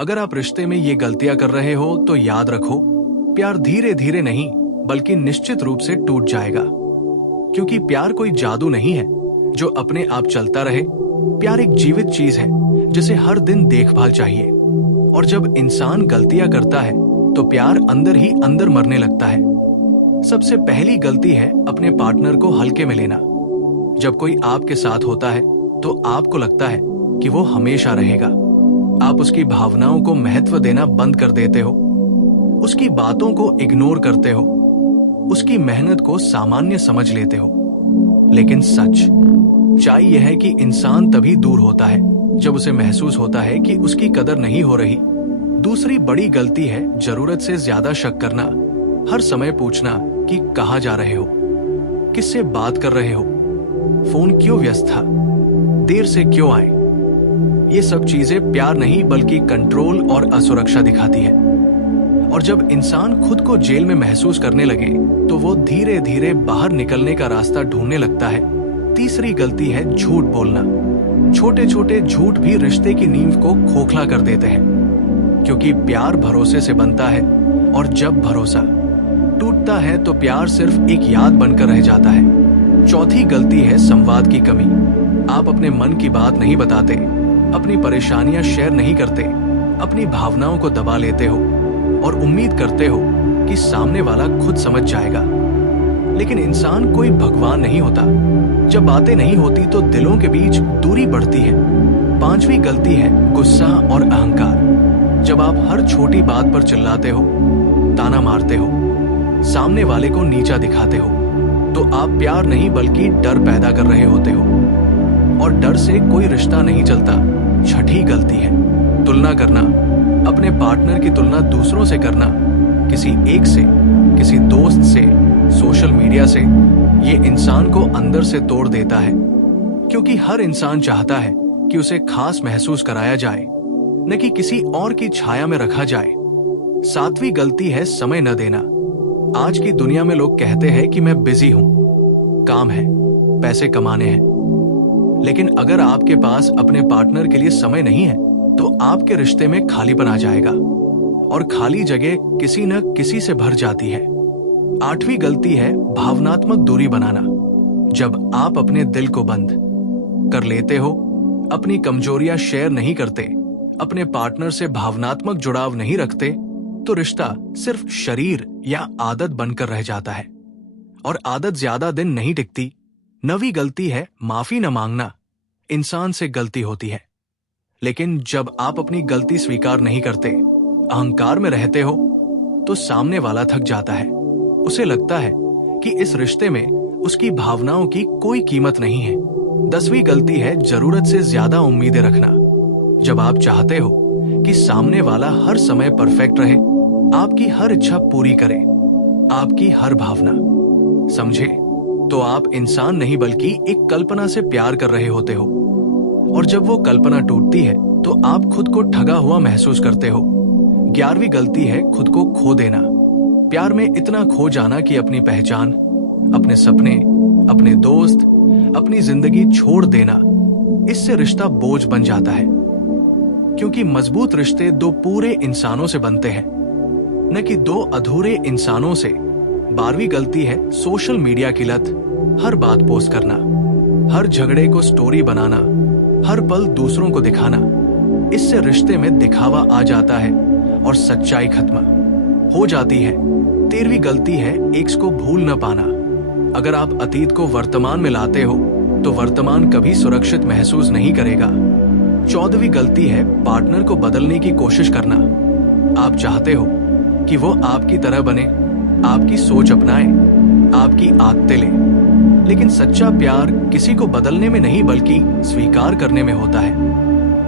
अगर आप रिश्ते में ये गलतियां कर रहे हो तो याद रखो, प्यार धीरे धीरे नहीं बल्कि निश्चित रूप से टूट जाएगा। क्योंकि प्यार कोई जादू नहीं है जो अपने आप चलता रहे। प्यार एक जीवित चीज है जिसे हर दिन देखभाल चाहिए। और जब इंसान गलतियां करता है तो प्यार अंदर ही अंदर मरने लगता है। सबसे पहली गलती है अपने पार्टनर को हल्के में लेना। जब कोई आपके साथ होता है तो आपको लगता है कि वो हमेशा रहेगा। आप उसकी भावनाओं को महत्व देना बंद कर देते हो, उसकी बातों को इग्नोर करते हो, उसकी मेहनत को सामान्य समझ लेते हो। लेकिन सच्चाई यह है कि इंसान तभी दूर होता है जब उसे महसूस होता है कि उसकी कदर नहीं हो रही। दूसरी बड़ी गलती है जरूरत से ज्यादा शक करना। हर समय पूछना कि कहाँ जा रहे हो, किससे बात कर रहे हो, फोन क्यों व्यस्त था, देर से क्यों आए। ये सब चीजें प्यार नहीं बल्कि कंट्रोल और असुरक्षा दिखाती है। और जब इंसान खुद को जेल में महसूस करने लगे तो वो धीरे धीरे बाहर निकलने का रास्ता ढूंढने लगता है। तीसरी गलती है झूठ बोलना। छोटे छोटे झूठ भी रिश्ते की नींव को खोखला कर देते हैं। क्योंकि प्यार भरोसे से बनता है और जब भरोसा टूटता है तो प्यार सिर्फ एक याद बनकर रह जाता है। चौथी गलती है संवाद की कमी। आप अपने मन की बात नहीं बताते, अपनी परेशानियां शेयर नहीं करते, अपनी भावनाओं को दबा लेते हो और उम्मीद करते हो कि सामने वाला खुद समझ जाएगा। लेकिन इंसान कोई भगवान नहीं होता। जब बातें नहीं होती तो दिलों के बीच दूरी बढ़ती है। पांचवी गलती है गुस्सा और अहंकार। जब आप हर छोटी बात पर चिल्लाते हो, ताना मारते हो, सामने वाले को नीचा दिखाते हो, तो आप प्यार नहीं बल्कि डर पैदा कर रहे होते हो। और डर से कोई रिश्ता नहीं चलता। छठी गलती है तुलना करना। अपने पार्टनर की तुलना दूसरों से करना, किसी एक से, किसी दोस्त से, सोशल मीडिया से। ये इंसान को अंदर से तोड़ देता है। क्योंकि हर इंसान चाहता है कि उसे खास महसूस कराया जाए, न कि किसी और की छाया में रखा जाए। सातवीं गलती है समय न देना। आज की दुनिया में लोग कहते हैं कि मैं बिजी हूं, काम है, पैसे कमाने हैं। लेकिन अगर आपके पास अपने पार्टनर के लिए समय नहीं है तो आपके रिश्ते में खालीपन आ जाएगा और खाली जगह किसी न किसी से भर जाती है। आठवीं गलती है भावनात्मक दूरी बनाना। जब आप अपने दिल को बंद कर लेते हो, अपनी कमजोरियां शेयर नहीं करते, अपने पार्टनर से भावनात्मक जुड़ाव नहीं रखते, तो रिश्ता सिर्फ शरीर या आदत बनकर रह जाता है। और आदत ज्यादा दिन नहीं टिकती। नवीं गलती है माफी न मांगना। इंसान से गलती होती है, लेकिन जब आप अपनी गलती स्वीकार नहीं करते, अहंकार में रहते हो, तो सामने वाला थक जाता है। उसे लगता है कि इस रिश्ते में उसकी भावनाओं की कोई कीमत नहीं है। 10वीं गलती है जरूरत से ज्यादा उम्मीदें रखना। जब आप चाहते हो कि सामने वाला हर समय परफेक्ट रहे, आपकी हर इच्छा पूरी करे, आपकी हर भावना समझे, तो आप इंसान नहीं बल्कि एक कल्पना से प्यार कर रहे होते हो। और जब वो कल्पना टूटती है तो आप खुद को ठगा हुआ महसूस करते हो। 11वीं गलती है खुद को खो देना। प्यार में इतना खो जाना कि अपनी पहचान, अपने सपने, अपने दोस्त, अपनी जिंदगी छोड़ देना, इससे रिश्ता बोझ बन जाता है। क्योंकि मजबूत रिश्ते दो पूरे इंसानों से बनते हैं, न कि दो अधूरे इंसानों से। 12वीं गलती है सोशल मीडिया की लत। हर बात पोस्ट करना, हर झगड़े को स्टोरी बनाना, हर पल दूसरों को दिखाना। इससे रिश्ते में दिखावा आ जाता है और सच्चाई खत्म हो जाती है। 13वीं गलती है एक्स को भूल न पाना। अगर आप अतीत को वर्तमान में लाते हो तो वर्तमान कभी सुरक्षित महसूस नहीं करेगा। 14वीं गलती है पार्टनर को बदलने की कोशिश करना। आप चाहते हो कि वो आपकी तरह बने, आपकी सोच अपनाए, आपकी आदतें ले। लेकिन सच्चा प्यार किसी को बदलने में नहीं बल्कि स्वीकार करने में होता है।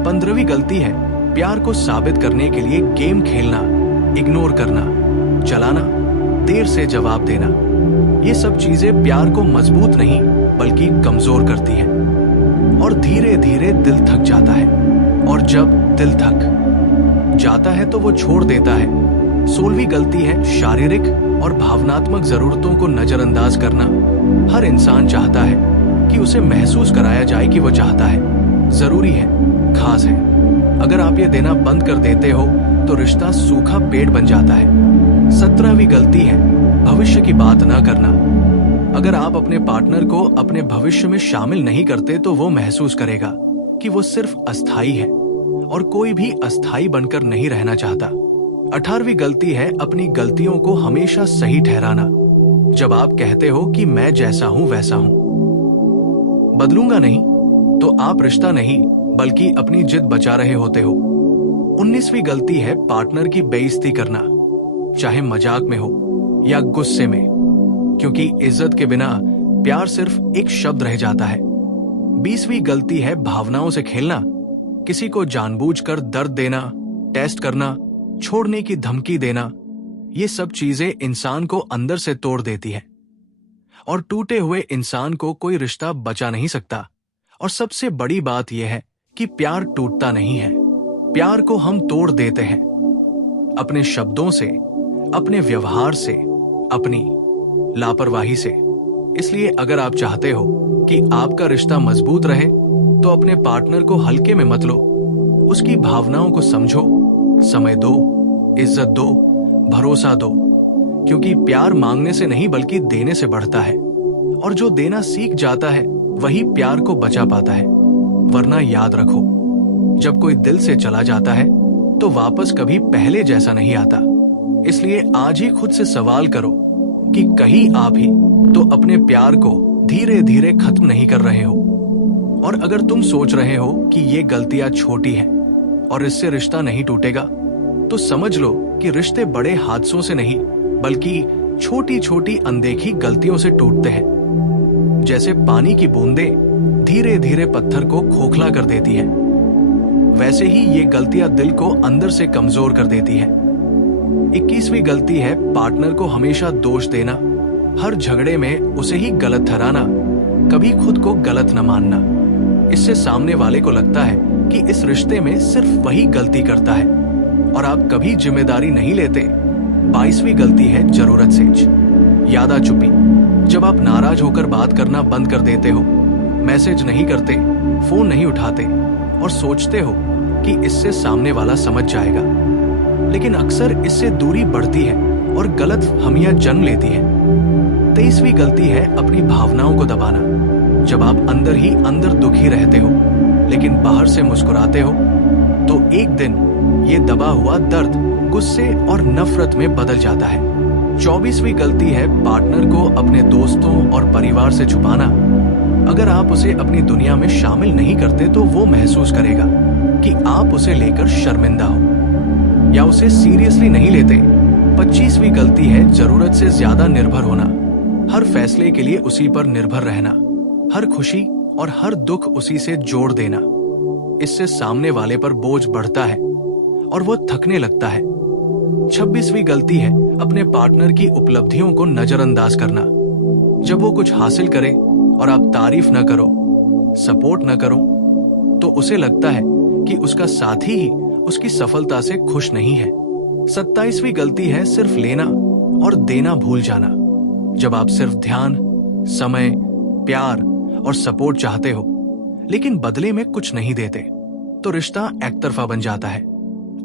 15वीं गलती है प्यार को साबित करने के लिए गेम खेलना, इग्नोर करना, चलाना, देर से जवाब देना। ये सब चीजें प्यार को मजबूत नहीं बल्कि कमजोर करती है और धीरे धीरे दिल थक जाता है। और जब दिल थक जाता है तो वो छोड़ देता है। 16वीं गलती है शारीरिक और भावनात्मक जरूरतों को नजरअंदाज करना। हर इंसान चाहता है कि उसे महसूस कराया जाए कि वो चाहता है, जरूरी है, खास है। अगर आप ये देना बंद कर देते हो तो रिश्ता सूखा पेड़ बन जाता है। 17वीं गलती है भविष्य की बात न करना। अगर आप अपने पार्टनर को अपने भविष्य में शामिल नहीं करते तो वो महसूस करेगा कि वो सिर्फ अस्थायी है और कोई भी अस्थायी बनकर नहीं रहना चाहता। 18वीं गलती है अपनी गलतियों को हमेशा सही ठहराना। जब आप कहते हो कि मैं जैसा हूं वैसा हूं, बदलूंगा नहीं, तो आप रिश्ता नहीं बल्कि अपनी जिद बचा रहे होते हो। 19वीं गलती है पार्टनर की बेइज्जती करना, चाहे मजाक में हो या गुस्से में, क्योंकि इज्जत के बिना प्यार सिर्फ एक शब्द रह जाता है। 20वीं गलती है भावनाओं से खेलना, किसी को जानबूझकर दर्द देना, टेस्ट करना, छोड़ने की धमकी देना। ये सब चीजें इंसान को अंदर से तोड़ देती है और टूटे हुए इंसान को कोई रिश्ता बचा नहीं सकता। और सबसे बड़ी बात यह है कि प्यार टूटता नहीं है, प्यार को हम तोड़ देते हैं अपने शब्दों से, अपने व्यवहार से, अपनी लापरवाही से। इसलिए अगर आप चाहते हो कि आपका रिश्ता मजबूत रहे तो अपने पार्टनर को हल्के में मत लो। उसकी भावनाओं को समझो, समय दो, इज्जत दो, भरोसा दो, क्योंकि प्यार मांगने से नहीं बल्कि देने से बढ़ता है। और जो देना सीख जाता है वही प्यार को बचा पाता है। वरना याद रखो, जब कोई दिल से चला जाता है तो वापस कभी पहले जैसा नहीं आता। इसलिए आज ही खुद से सवाल करो कि कहीं आप ही तो अपने प्यार को धीरे धीरे खत्म नहीं कर रहे हो। और अगर तुम सोच रहे हो कि ये गलतियां छोटी हैं और इससे रिश्ता नहीं टूटेगा, तो समझ लो कि रिश्ते बड़े हादसों से नहीं बल्कि छोटी छोटी अनदेखी गलतियों से टूटते हैं। जैसे पानी की बूंदें धीरे धीरे पत्थर को खोखला कर देती है, वैसे ही ये गलतियां दिल को अंदर से कमजोर कर देती है। 21वीं गलती है पार्टनर को हमेशा दोष देना, हर झगड़े में उसे ही गलत ठहराना, कभी खुद को गलत न मानना। इससे सामने वाले को लगता है कि इस रिश्ते में सिर्फ वही गलती करता है और आप कभी जिम्मेदारी नहीं लेते। 22वीं गलती है जरूरत से ज्यादा चुप्पी। जब आप नाराज होकर बात करना बंद कर देते हो, मैसेज नहीं करते, फोन नहीं उठाते और सोचते हो कि इससे सामने वाला समझ जाएगा, लेकिन अक्सर इससे दूरी बढ़ती है और गलत फहमियां जन्म लेती है। 23वीं गलती है अपनी भावनाओं को दबाना। जब आप अंदर ही अंदर दुखी रहते हो लेकिन बाहर से मुस्कुराते हो, तो एक दिन ये दबा हुआ दर्द गुस्से और नफरत में बदल जाता है। 24वीं गलती है पार्टनर को अपने दोस्तों और परिवार से छुपाना। अगर आप उसे अपनी दुनिया में शामिल नहीं करते तो वो महसूस करेगा कि आप उसे लेकर शर्मिंदा हो या उसे सीरियसली नहीं लेते। 25वीं गलती है जरूरत से ज्यादा निर्भर होना। हर फैसले के लिए उसी पर निर्भर रहना, हर खुशी और हर दुख उसी से जोड़ देना। इससे सामने वाले पर बोझ बढ़ता है और वो थकने लगता है। 26वीं गलती है अपने पार्टनर की उपलब्धियों को नजरअंदाज करना। जब वो कुछ हासिल करे और आप तारीफ न करो, सपोर्ट न करो, तो उसे लगता है कि उसका साथी ही उसकी सफलता से खुश नहीं है। 27वीं गलती है सिर्फ लेना और देना भूल जाना। जब आप सिर्फ ध्यान, समय, प्यार और सपोर्ट चाहते हो लेकिन बदले में कुछ नहीं देते, तो रिश्ता एकतरफा बन जाता है।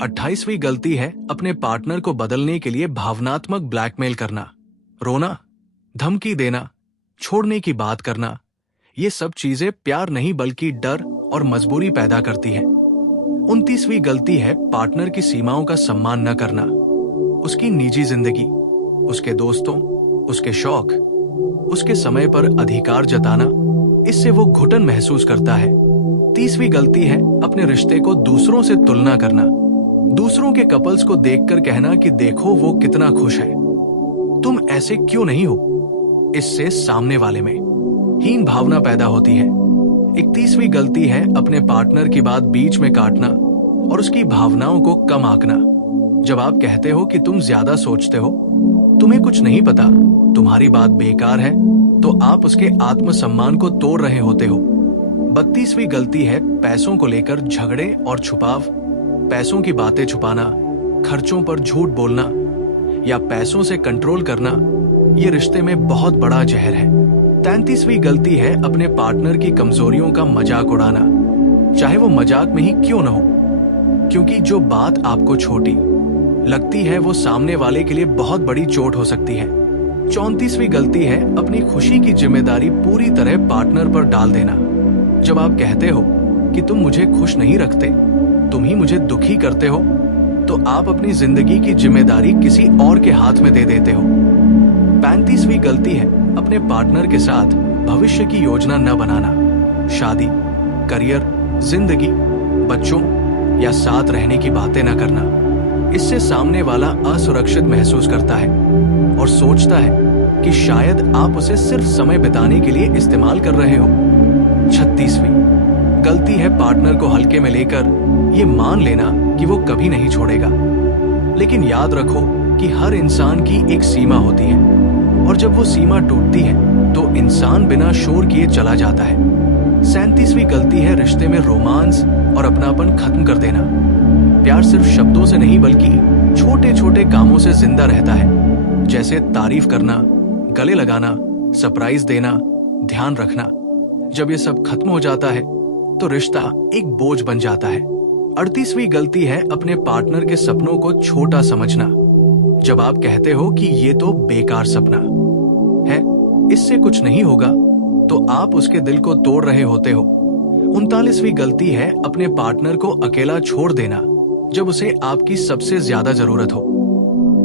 28वीं गलती है अपने पार्टनर को बदलने के लिए भावनात्मक ब्लैकमेल करना, रोना, धमकी देना, छोड़ने की बात करना। ये सब चीजें प्यार नहीं बल्कि डर और मजबूरी पैदा करती है। 29वीं गलती है पार्टनर की सीमाओं का सम्मान न करना। उसकी निजी जिंदगी, उसके दोस्तों, उसके शौक, उसके समय पर अधिकार जताना, इससे वो घुटन महसूस करता है। 30वीं गलती है अपने रिश्ते को दूसरों से तुलना करना। दूसरों के कपल्स को देखकर कहना कि देखो वो कितना खुश है, तुम ऐसे क्यों नहीं हो। इससे सामने वाले में हीन भावना पैदा होती है। 31वीं गलती है अपने पार्टनर की बात बीच में काटना और उसकी भावनाओं को कम आंकना। जब आप कहते हो कि तुम ज्यादा सोचते हो, तुम्हें कुछ नहीं पता, तुम्हारी बात बेकार है, तो आप उसके आत्मसम्मान को तोड़ रहे होते हो। 32वीं गलती है पैसों को लेकर झगड़े और छुपाव। पैसों की बातें छुपाना, खर्चों पर झूठ बोलना या पैसों से कंट्रोल करना, ये रिश्ते में बहुत बड़ा जहर है। 33वीं गलती है अपने पार्टनर की कमजोरियों का मजाक उड़ाना। चाहे वो मजाक में ही क्यों न हो, क्योंकि जो बात आपको छोटी लगती है वो सामने वाले के लिए बहुत बड़ी चोट हो सकती है। 34वीं गलती है अपनी खुशी की जिम्मेदारी पूरी तरह पार्टनर पर डाल देना। जब आप कहते हो कि तुम मुझे खुश नहीं रखते, तुम ही मुझे दुखी करते हो, तो आप अपनी जिंदगी की जिम्मेदारी किसी और के हाथ में दे देते हो। 35वीं गलती है अपने पार्टनर के साथ भविष्य की योजना न बनाना। शादी, करियर, जिंदगी, बच्चों या साथ रहने की बातें न करना। इससे सामने वाला असुरक्षित महसूस करता है और सोचता है कि शायद आप उसे सिर्फ समय बिताने के लिए इस्तेमाल कर रहे हो। 36वीं गलती है पार्टनर को हल्के में लेकर ये मान लेना कि वो कभी नहीं छोड़ेगा। लेकिन याद रखो कि हर इंसान की एक सीमा होती है, और जब वो सीमा टूटती है तो इंसान बिना शोर किए चला जाता है। 37वीं गलती है रिश्ते में रोमांस और अपनापन खत्म कर देना। प्यार सिर्फ शब्दों से नहीं बल्कि छोटे छोटे कामों से जिंदा रहता है, जैसे तारीफ करना, गले लगाना, सरप्राइज देना, ध्यान रखना। जब ये सब खत्म हो जाता है तो रिश्ता एक बोझ बन जाता है। 38वीं गलती है अपने पार्टनर के सपनों को छोटा समझना। जब आप कहते हो कि ये तो बेकार सपना है, इससे कुछ नहीं होगा, तो आप उसके दिल को तोड़ रहे होते हो। 39वीं गलती है अपने पार्टनर को अकेला छोड़ देना जब उसे आपकी सबसे ज्यादा जरूरत हो,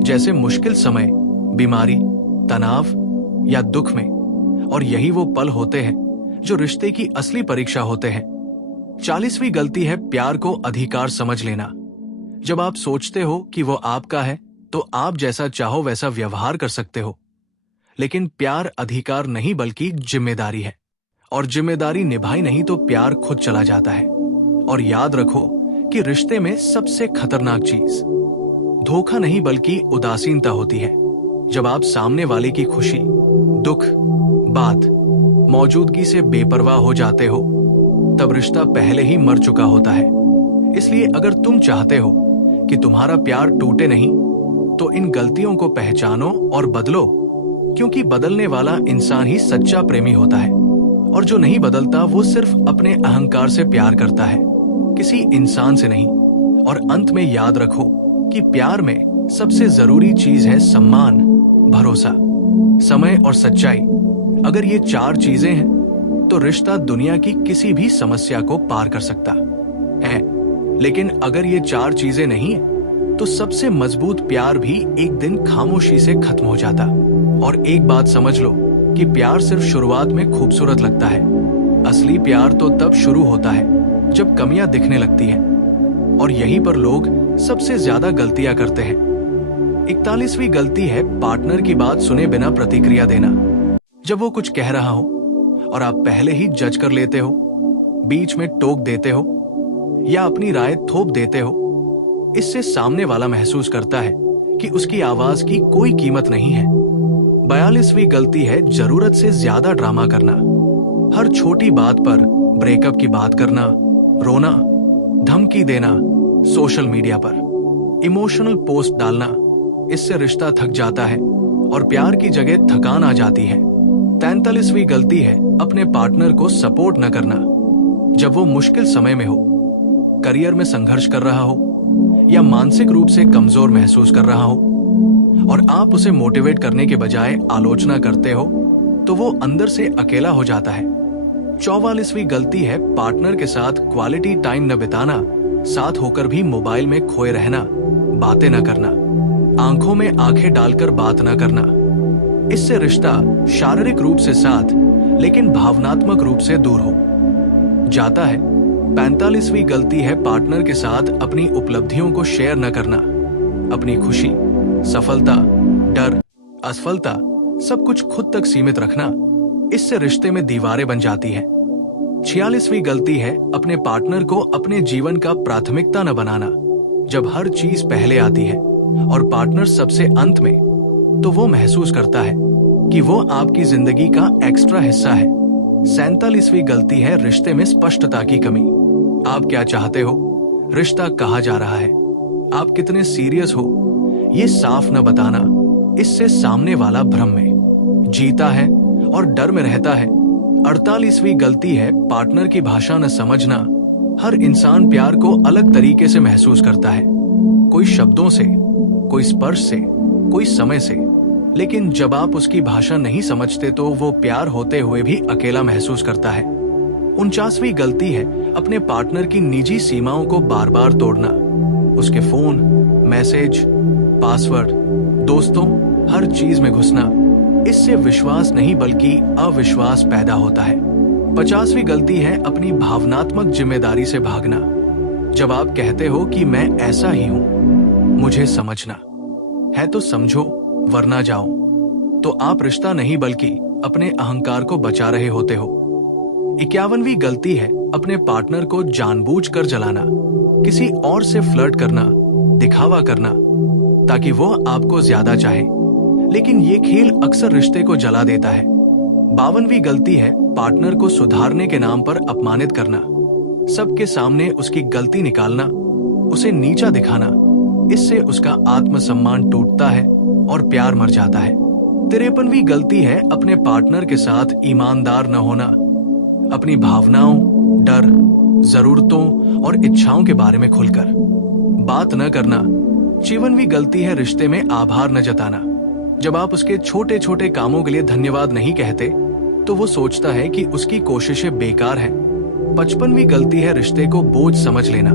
जैसे मुश्किल समय, बीमारी, तनाव या दुख में। और यही वो पल होते हैं जो रिश्ते की असली परीक्षा होते हैं। 40वीं गलती है प्यार को अधिकार समझ लेना। जब आप सोचते हो कि वो आपका है तो आप जैसा चाहो वैसा व्यवहार कर सकते हो, लेकिन प्यार अधिकार नहीं बल्कि जिम्मेदारी है, और जिम्मेदारी निभाई नहीं तो प्यार खुद चला जाता है। और याद रखो कि रिश्ते में सबसे खतरनाक चीज धोखा नहीं बल्कि उदासीनता होती है। जब आप सामने वाले की खुशी, दुख, बात, मौजूदगी से बेपरवाह हो जाते हो, तब रिश्ता पहले ही मर चुका होता है। इसलिए अगर तुम चाहते हो कि तुम्हारा प्यार टूटे नहीं, तो इन गलतियों को पहचानो और बदलो, क्योंकि बदलने वाला इंसान ही सच्चा प्रेमी होता है, और जो नहीं बदलता वो सिर्फ अपने अहंकार से प्यार करता है, किसी इंसान से नहीं। और अंत में याद रखो कि प्यार में सबसे जरूरी चीज है सम्मान, भरोसा, समय और सच्चाई। अगर ये 4 चीजें हैं तो रिश्ता दुनिया की किसी भी समस्या को पार कर सकता है। लेकिन अगर ये 4 चीजें नहीं है तो सबसे मजबूत प्यार भी एक दिन खामोशी से खत्म हो जाता। और एक बात समझ लो कि प्यार सिर्फ शुरुआत में खूबसूरत लगता है, असली प्यार तो तब शुरू होता है जब कमियां दिखने लगती हैं, और यहीं पर लोग सबसे ज्यादा गलतियां करते हैं। 41वीं गलती है पार्टनर की बात सुने बिना प्रतिक्रिया देना। जब वो कुछ कह रहा हो और आप पहले ही जज कर लेते हो, बीच में टोक देते हो या अपनी राय थोप देते हो, इससे सामने वाला महसूस करता है कि उसकी आवाज की कोई कीमत नहीं है। 42वीं गलती है जरूरत से ज्यादा ड्रामा करना। हर छोटी बात पर ब्रेकअप की बात करना, रोना, धमकी देना, सोशल मीडिया पर इमोशनल पोस्ट डालना, इससे रिश्ता थक जाता है और प्यार की जगह थकान आ जाती है। 43वीं गलती है अपने पार्टनर को सपोर्ट न करना। जब वो मुश्किल समय में हो, करियर में संघर्ष कर रहा हो या मानसिक रूप से कमजोर महसूस कर रहा हो, और आप उसे मोटिवेट करने के बजाय आलोचना करते हो, तो वो अंदर से अकेला हो जाता है। 44वीं गलती है पार्टनर के साथ क्वालिटी टाइम न बिताना, साथ होकर भी मोबाइल में खोए रहना, बातें न करना, आंखों में आंखें डालकर बात न करना। इससे रिश्ता शारीरिक रूप से साथ लेकिन भावनात्मक रूप से दूर हो जाता है। 45वीं गलती है पार्टनर के साथ अपनी उपलब्धियों को शेयर न करना। अपनी खुशी, सफलता, डर, असफलता सब कुछ खुद तक सीमित रखना, इससे रिश्ते में दीवारें बन जाती हैं। 46वीं गलती है अपने पार्टनर को अपने जीवन का प्राथमिकता न बनाना। जब हर चीज पहले आती है और पार्टनर सबसे अंत में, तो वो महसूस करता है कि वो आपकी जिंदगी का एक्स्ट्रा हिस्सा है। 47वीं गलती है रिश्ते में स्पष्टता की कमी। आप क्या चाहते हो, रिश्ता कहाँ जा रहा है, आप कितने सीरियस हो, ये साफ न बताना, इससे सामने वाला भ्रम में जीता है और डर में रहता है। 48वीं गलती है पार्टनर की भाषा न समझना। हर इंसान प्यार को अलग तरीके से महसूस करता है, कोई शब्दों से, कोई स्पर्श से, कोई समय से। लेकिन जब आप उसकी भाषा नहीं समझते तो वो प्यार होते हुए भी अकेला महसूस करता है। 49वीं गलती है अपने पार्टनर की निजी सीमाओं को बार बार तोड़ना। उसके फोन, मैसेज, पासवर्ड, दोस्तों, हर चीज में घुसना। इससे विश्वास नहीं बल्कि अविश्वास पैदा होता है। 50वीं गलती है अपनी भावनात्मक जिम्मेदारी से भागना। जब आप कहते हो कि मैं ऐसा ही हूं, मुझे समझना है तो समझो वरना जाओ, तो आप रिश्ता नहीं बल्कि अपने अहंकार को बचा रहे होते हो। 51वीं गलती है अपने पार्टनर को जानबूझकर जलाना, किसी और से फ्लर्ट करना, दिखावा करना ताकि वो आपको ज्यादा चाहे। लेकिन ये खेल अक्सर रिश्ते को जला देता है। 52वीं गलती है पार्टनर को सुधारने के नाम पर अपमानित करना, सबके सामने उसकी गलती निकालना, उसे नीचा दिखाना। इससे उसका आत्मसम्मान टूटता है और प्यार मर जाता है। 53वीं गलती है अपने पार्टनर के साथ ईमानदार न होना, अपनी भावनाओं, डर, जरूरतों और इच्छाओं के बारे में खुलकर बात न करना। 54वीं गलती है रिश्ते में आभार न जताना। जब आप उसके छोटे छोटे कामों के लिए धन्यवाद नहीं कहते तो वो सोचता है कि उसकी कोशिशें बेकार हैं। 55वीं गलती है रिश्ते को बोझ समझ लेना।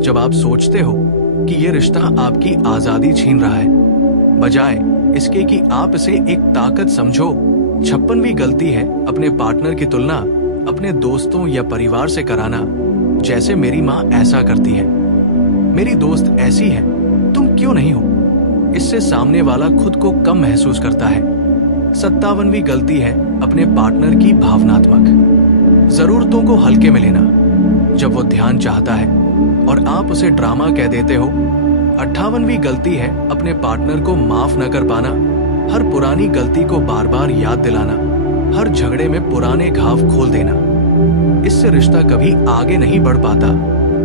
जब आप सोचते हो कि ये रिश्ता आपकी आजादी छीन रहा है, बजाय इसके कि आप इसे एक ताकत समझो। 56वीं गलती है अपने पार्टनर की तुलना अपने दोस्तों या परिवार से कराना, जैसे मेरी माँ ऐसा करती है, मेरी दोस्त ऐसी है, तुम क्यों नहीं हो। इससे सामने वाला खुद को कम महसूस करता है। 57वीं गलती है अपने पार्टनर की भावनात्मक जरूरतों को हल्के में लेना। जब वो ध्यान चाहता है और आप उसे ड्रामा कह देते हो। 58वीं गलती है अपने पार्टनर को माफ न कर पाना, हर पुरानी गलती को बार बार याद दिलाना, हर झगड़े में पुराने घाव खोल देना। इससे रिश्ता कभी आगे नहीं बढ़ पाता।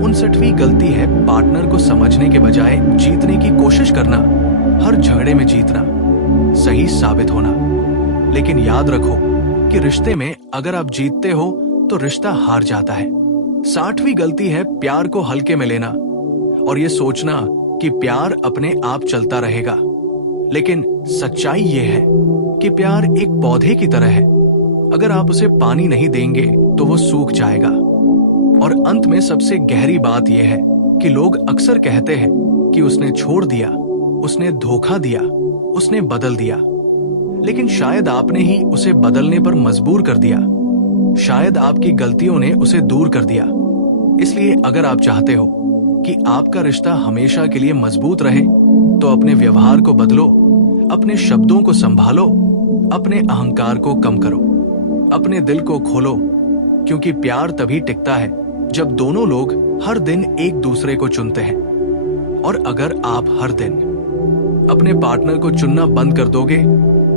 59वीं गलती है पार्टनर को समझने के बजाय जीतने की कोशिश करना, हर झगड़े में जीतना, सही साबित होना। लेकिन याद रखो कि रिश्ते में अगर आप जीतते हो तो रिश्ता हार जाता है। 60वीं गलती है प्यार को हल्के में लेना और ये सोचना कि प्यार अपने आप चलता रहेगा। लेकिन सच्चाई ये है कि प्यार एक पौधे की तरह है, अगर आप उसे पानी नहीं देंगे तो वो सूख जाएगा। और अंत में सबसे गहरी बात यह है कि लोग अक्सर कहते हैं कि उसने छोड़ दिया, उसने धोखा दिया, उसने बदल दिया। लेकिन शायद आपने ही उसे बदलने पर मजबूर कर दिया, शायद आपकी गलतियों ने उसे दूर कर दिया। इसलिए अगर आप चाहते हो कि आपका रिश्ता हमेशा के लिए मजबूत रहे तो अपने व्यवहार को बदलो, अपने शब्दों को संभालो, अपने अहंकार को कम करो, अपने दिल को खोलो, क्योंकि प्यार तभी टिकता है जब दोनों लोग हर दिन एक दूसरे को चुनते हैं। और अगर आप हर दिन अपने पार्टनर को चुनना बंद कर दोगे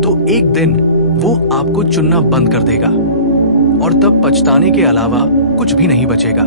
तो एक दिन वो आपको चुनना बंद कर देगा और तब पछताने के अलावा कुछ भी नहीं बचेगा।